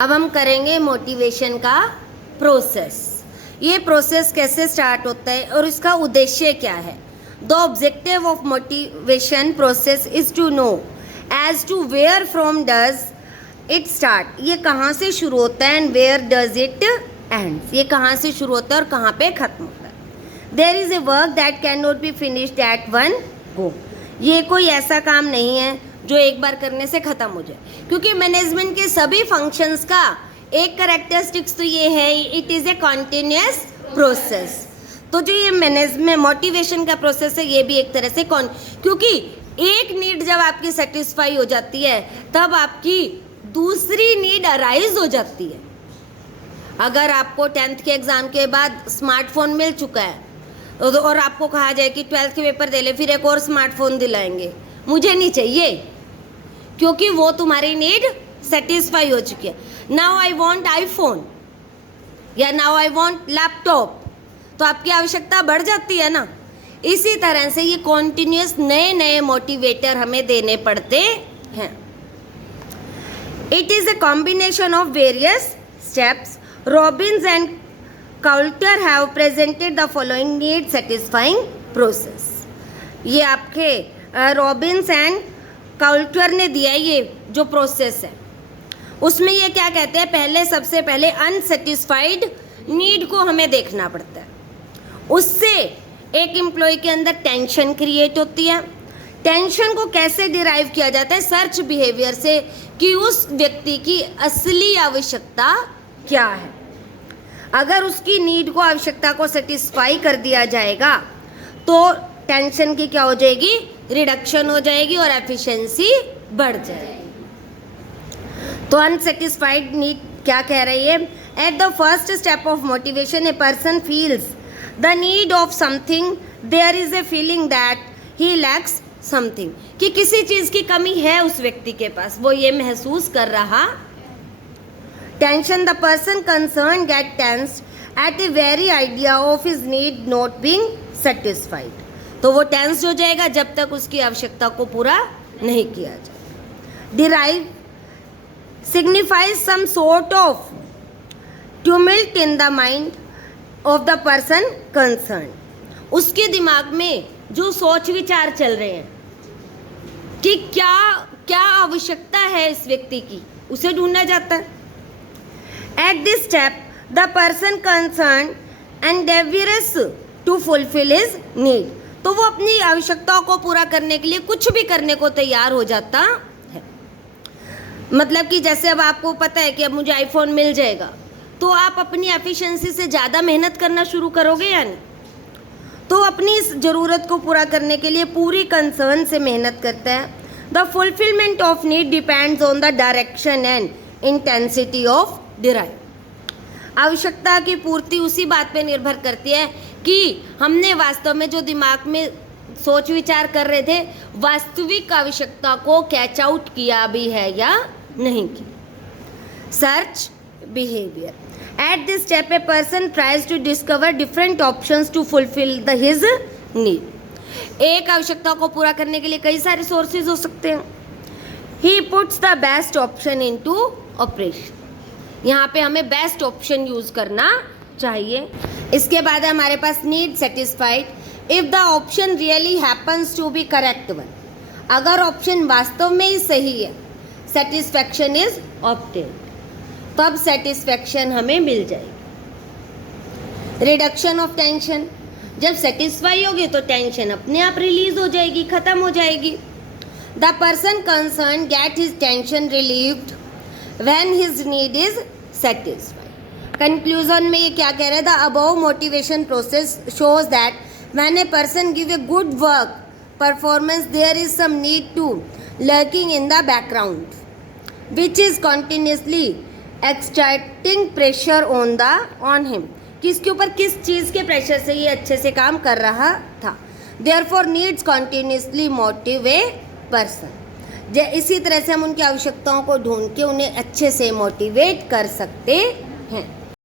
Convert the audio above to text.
अब हम करेंगे मोटिवेशन का प्रोसेस। ये प्रोसेस कैसे स्टार्ट होता है और इसका उद्देश्य क्या है। The objective of motivation process is to know as to where from does it start. ये कहाँ से शुरू होता है and where does it end. ये कहाँ से शुरू होता है और कहाँ पे खत्म होता है। There is a work that can not be finished at one go. ये कोई ऐसा काम नहीं है जो एक बार करने से ख़त्म हो जाए, क्योंकि मैनेजमेंट के सभी फंक्शंस का एक कैरेक्टरिस्टिक्स तो ये है, it is a continuous process. तो जो ये मैनेजमेंट मोटिवेशन का प्रोसेस है ये भी एक तरह से क्योंकि एक नीड जब आपकी सेटिस्फाई हो जाती है तब आपकी दूसरी नीड अराइज हो जाती है। अगर आपको 10th के एग्ज़ाम के बाद स्मार्टफोन मिल चुका है और आपको कहा जाए कि 12th के पेपर दे ले, फिर एक और स्मार्टफोन दिलाएंगे, मुझे नहीं चाहिए, क्योंकि वो तुम्हारी नीड सेटिस्फाई हो चुकी है। नाउ आई वॉन्ट आईफोन या नाउ आई वॉन्ट लैपटॉप, तो आपकी आवश्यकता बढ़ जाती है ना। इसी तरह से ये कॉन्टिन्यूस नए नए मोटिवेटर हमें देने पड़ते हैं। It is a combination of various steps. Robbins and Coulter have presented the following need satisfying process. ये आपके रॉबिन्स एंड काउल्टर ने दिया है ये जो प्रोसेस है, उसमें ये क्या कहते हैं, पहले सबसे पहले अनसेटिस्फाइड नीड को हमें देखना पड़ता है। उससे एक एम्प्लॉय के अंदर टेंशन क्रिएट होती है। टेंशन को कैसे डिराइव किया जाता है, सर्च बिहेवियर से, कि उस व्यक्ति की असली आवश्यकता क्या है। अगर उसकी नीड को, आवश्यकता को सेटिस्फाई कर दिया जाएगा तो टेंशन की क्या हो जाएगी, रिडक्शन हो जाएगी और एफिशिएंसी बढ़ जाएगी। तो अनसेटिस्फाइड नीड क्या कह रही है, at the first step of motivation a person feels the need of something, there is a feeling that he lacks something, कि किसी चीज़ की कमी है उस व्यक्ति के पास, वो ये महसूस कर रहा। Tension, the person concern get tensed at a very idea of his need not being satisfied. तो वो टेंस हो जाएगा जब तक उसकी आवश्यकता को पूरा नहीं किया जाए। Derive signifies some sort of tumult in the mind of the person concerned। उसके दिमाग में जो सोच विचार चल रहे हैं कि क्या क्या आवश्यकता है इस व्यक्ति की, उसे ढूंढा जाता है। At this step the person concerned endeavors to fulfill his need। तो वो अपनी आवश्यकताओं को पूरा करने के लिए कुछ भी करने को तैयार हो जाता है। मतलब कि जैसे अब आपको पता है कि अब मुझे आईफोन मिल जाएगा, तो आप अपनी एफिशिएंसी से ज़्यादा मेहनत करना शुरू करोगे या नहीं। तो अपनी इस ज़रूरत को पूरा करने के लिए पूरी कंसर्न से मेहनत करता है। The fulfilment of need depends on the direction and intensity of derive. आवश्यकता की पूर्ति उसी बात पे निर्भर करती है कि हमने वास्तव में जो दिमाग में सोच विचार कर रहे थे, वास्तविक आवश्यकता को कैच आउट किया भी है या नहीं किया। Search behaviour at this step a person tries to discover different options to fulfil the his need. एक आवश्यकता को पूरा करने के लिए कई सारे सोर्सेज हो सकते हैं। He puts the best option into operation. यहाँ पे हमें बेस्ट ऑप्शन यूज करना चाहिए। इसके बाद हमारे पास need satisfied if the option really happens to be correct one. अगर ऑप्शन वास्तव में ही सही है, सेटिस्फैक्शन इज ऑब्टेन्ड, तब सेटिस्फैक्शन हमें मिल जाएगी। रिडक्शन ऑफ टेंशन, जब सेटिस्फाई होगी तो टेंशन अपने आप रिलीज हो जाएगी, खत्म हो जाएगी। The person concern get his tension relieved when his need is satisfied. Conclusion में ये क्या कह रहा है, the above motivation process shows that when a person give a good work performance there is some need to lurking in the background which is continuously exerting pressure on him, कि इसके ऊपर किस चीज़ के प्रेशर से ये अच्छे से काम कर रहा था। therefore needs continuously motivate person। इसी तरह से हम उनकी आवश्यकताओं को ढूंढ के उन्हें अच्छे से मोटिवेट कर सकते हैं।